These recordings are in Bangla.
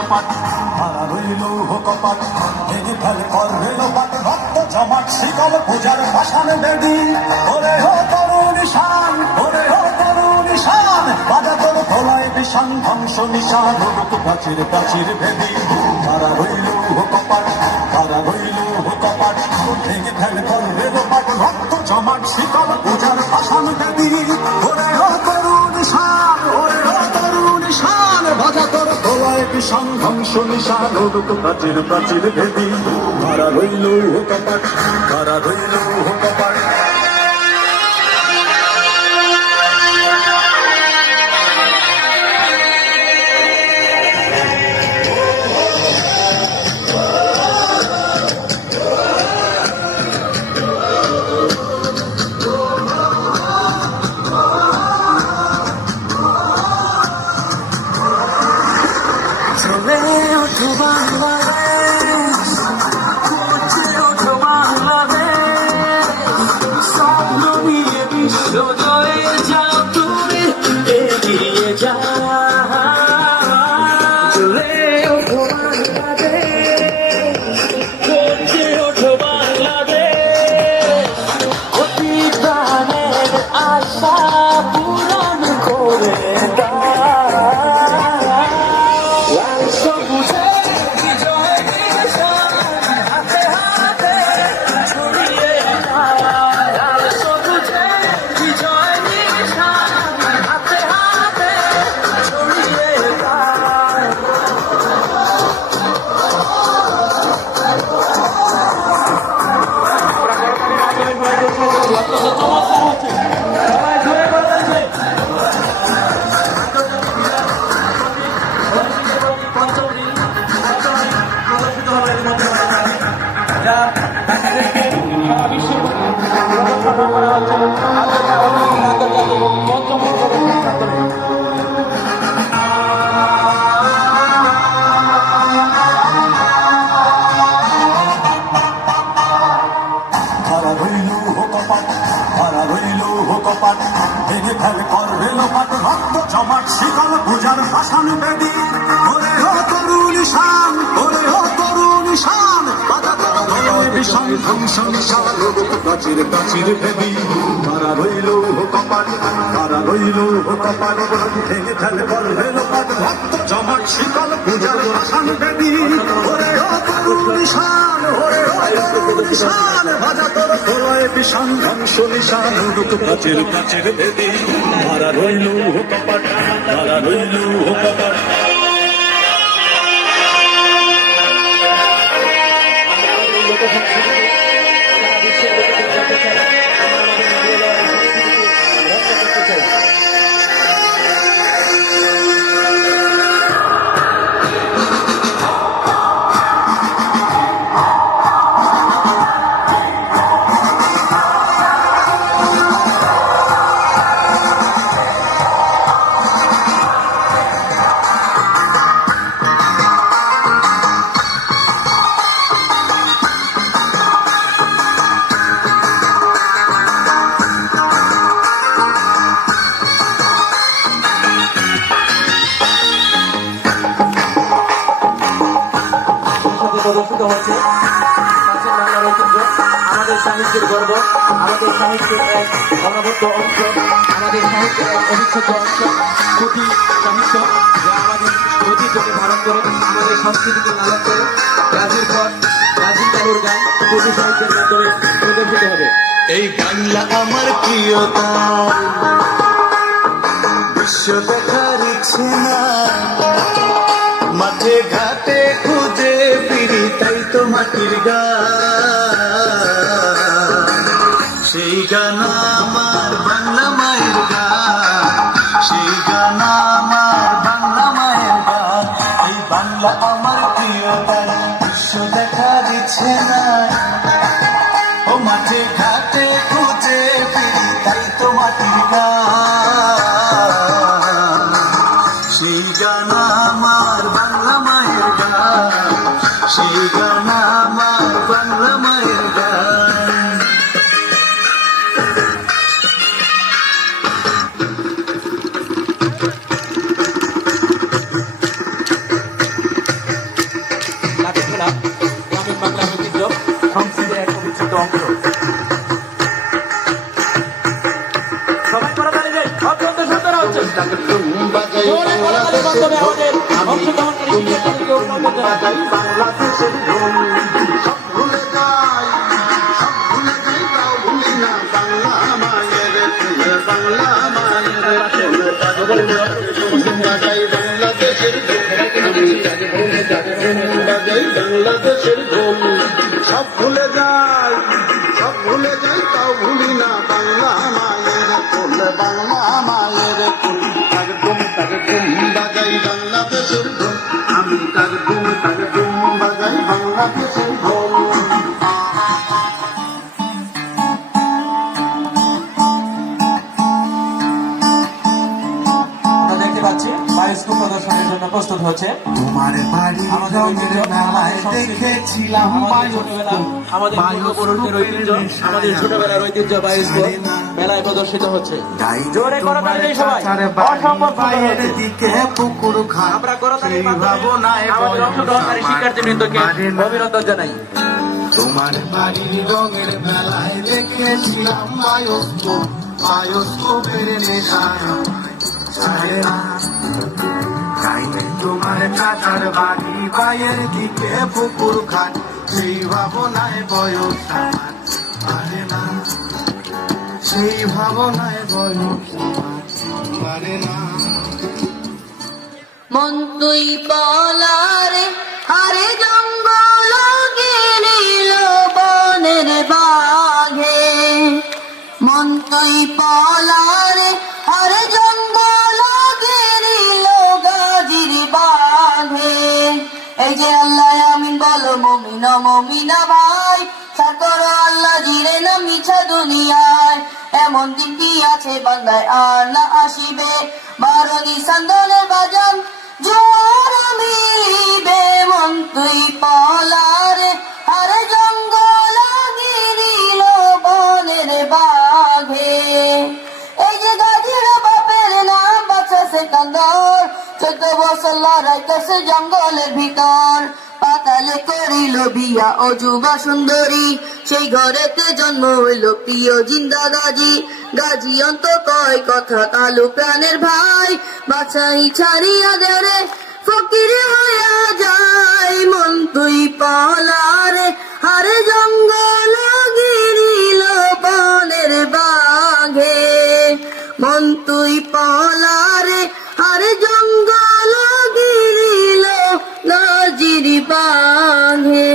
কপাট হারা রইল কপাট ভেঙে ফেলে করবে লোপাট রক্ত জমাট শিকল পূজার পাষাণ বেদি ওরে হো তরুণ শান ওরে হো তরুণ শান বাজা তোর ভোলায় বিষাণ ধ্বংস নিশান রূপ প্রাচীর প্রাচীর ভেদি হারা রইল কপাট হারা রইল কপাট ভেঙে ফেলে করবে লোপাট রক্ত জমাট শিকল পূজার পাষাণ বেদি ওরে হো তরুণ শান ওরে হো তরুণ শান বাজা তোর ভোলায় বিষাণ ধ্বংস নিশান রূপ প্রাচীর প্রাচীর ভেদি হারা রইল কপাট হারা রইল কপাট ভেঙে ফেলে করবে লোপাট রক্ত জমাট শিকল পূজার পাষাণ বেদি ওরে হো তরুণ শান ওরে হো তরুণ শান বাজা তোর ভোলায় বিষাণ ধ্বংস নিশান রূপ প্রাচীর প্রাচীর ভেদি হারা রইল কপাট হারা রইল কপাট ভেঙে ফেলে করবে লোপাট রক্ত জমাট শিকল পূজার পাষাণ বেদি ওরে হো তরুণ শান ওরে হো তরুণ শান বাজা তোর ভোলায় বিষাণ ধ্বংস নিশান রূপ প্রাচীর প্রাচীর ভেদি হারা রইল কপাট হারা রইল কপাট প্রদর্শিত হচ্ছে প্রাচীন বাংলার ঐতিহ্য, আমাদের সাহিত্যের গর্ব, আমাদের সাহিত্যের এক অনবদ্য অংশ, আমাদের সাহিত্যের এক অবিচ্ছেদ্য অংশ, পুঁথি সাহিত্য যা আমাদের ঐতিহ্যকে ধারণ করে, আমাদের সংস্কৃতিকে লালন করে। রাজির পর রাজি কালুর গান পুঁথি সাহিত্যের মাধ্যমে প্রদর্শিত হবে। এই বাংলা আমার প্রিয়তা বিশ্ব দেখার ইচ্ছে না, মাঠে ঘাটে খুঁজে ফিরি তাই তো মাটির গান, সেই গান আমার বাংলা মায়ের গান, সেই গান আমার বাংলা মায়ের গান। এই বাংলা আমার প্রিয়তা বিশ্ব দেখার ইচ্ছে না, ও মাঠে ঘাটে খুঁজে ফিরি তাই তো মাটির গান, সেই গান আমার বাংলা মায়ের গান, সেই গান আমার বাংলা মায়ের গান। অত্যন্ত সুন্দর হচ্ছে। জোরে করতালির মাধ্যমে আমাদের অংশগ্রহণকারী শিক্ষার্থীদেরকে অভিনন্দন জানাই। বাংলাদেশের ধুম সব ভুলে যাই, সব ভুলে যাই, তাও ভুলি না বাংলা মায়ের ফুল, বাংলা মায়ের ফুল। বাজাই বাংলাদেশের ধুম, বাজাই বাংলাদেশের ধুম, সব ভুলে যাই, সব ভুলে যাই, তাও ভুলি না বাংলা মায়ের ফুল, বাংলা মায়ের ফুল। তাগদুম তাগদুম বাজাই বাংলাদেশের ধুম, আমি তাগদুম তাগদুম বাজাই বাংলাদেশের ধুম। আমরা দেখতে পাচ্ছি বায়োস্কোপ প্রদর্শনের জন্য প্রস্তুত হচ্ছে। তোমার বাড়ি আমাদের ঐতিহ্য, মেলায় আমাদের সংস্কৃতি, দেখেছিলাম আমাদের ছোটবেলা, আমাদের পূর্বপুরুষদের ঐতিহ্য, আমাদের ছোটবেলার ঐতিহ্য বায়োস্কোপ মেলায় প্রদর্শিত হচ্ছে। জোরে করতালি দেই সবাই। অসম্ভব সুন্দর হচ্ছে। দিকে পুকুর ঘাট আমরা করতালির মাধ্যমে আমাদের অংশগ্রহণকারী শিক্ষার্থীবৃন্দকে অভিনন্দন জানাই। তোমার বাড়ির রঙের মেলায় দেখেছিলাম বায়োস্কোপ, বায়োস্কোপের নেশায় ছাড়ে না। চাইলে তোমার চাচার বাড়ি বাইয়ের দিকে পুকুর ঘাট, সেই ভাবনায় বয়স আমার পারে না, সেই ভাবনায় বয়স আমার পারে না। মন তুই পলারে আরে জঙ্গল গিরিল বনের বাঘে, মন তুই পলারে আরে জঙ্গল গিরিল গাজির বাঘে। এই যে আল্লাহ আমিন বলো মমিনা মমিনা ভাই, সাকর আল্লাহ জিরে না মিছা দুনিয়ায়। এমন দিন কি আছে বান্দায় আর না আসিবে, 12 নিশান দলের বাজান জোয়ার মিলিবে। মন তুই পলারে আরে জঙ্গল গিরিল বনের বাঘে। এই যে গাজীর বাপের নাম বাচ্চা সেকান্দর, 14 বছর লড়াই করছে জঙ্গলের ভিতর। পাতালে করিল বিয়া ও যুবা সুন্দরী, সেই ঘরেতে জন্ম হইল প্রিয় জিন্দা গাজী। গাজী অন্ত কয় কথা কালু প্রাণের ভাই, বাছাই ছাড়িয়া দেরে ফকির হইয়া যায়। মন তুই পলারে হারে জঙ্গল গিরিল বনের বাঘে, মন তুই পলারে হারে জঙ্গল গিরিল গাজির বাঘে।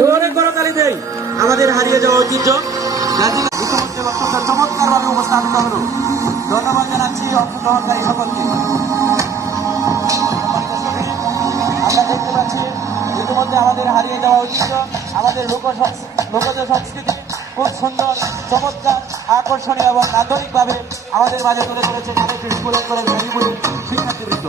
জোরে করতালি দেই। আমাদের হারিয়ে যাওয়া ঐতিহ্য গাজী ইতিমধ্যে বক্তব্য চমৎকারভাবে উপস্থাপিত হলো। ধন্যবাদ জানাচ্ছি অংশগ্রহণকারী সকলকে। আমরা দেখতে পাচ্ছি ইতিমধ্যে আমাদের হারিয়ে যাওয়া ঐতিহ্য, আমাদের লোকজ সংস্কৃতি খুব সুন্দর, চমৎকার, আকর্ষণীয় এবং নান্দনিকভাবে আমাদের মাঝে তুলে ধরেছে কলেজ স্কুলের কলেজ মেদিনীপুরের শিক্ষার্থীবৃন্দ।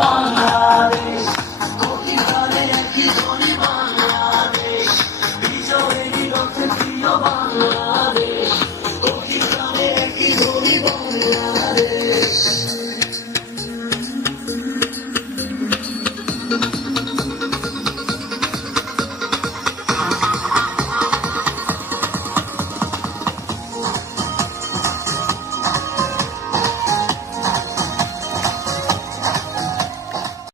বাংলাদেশ,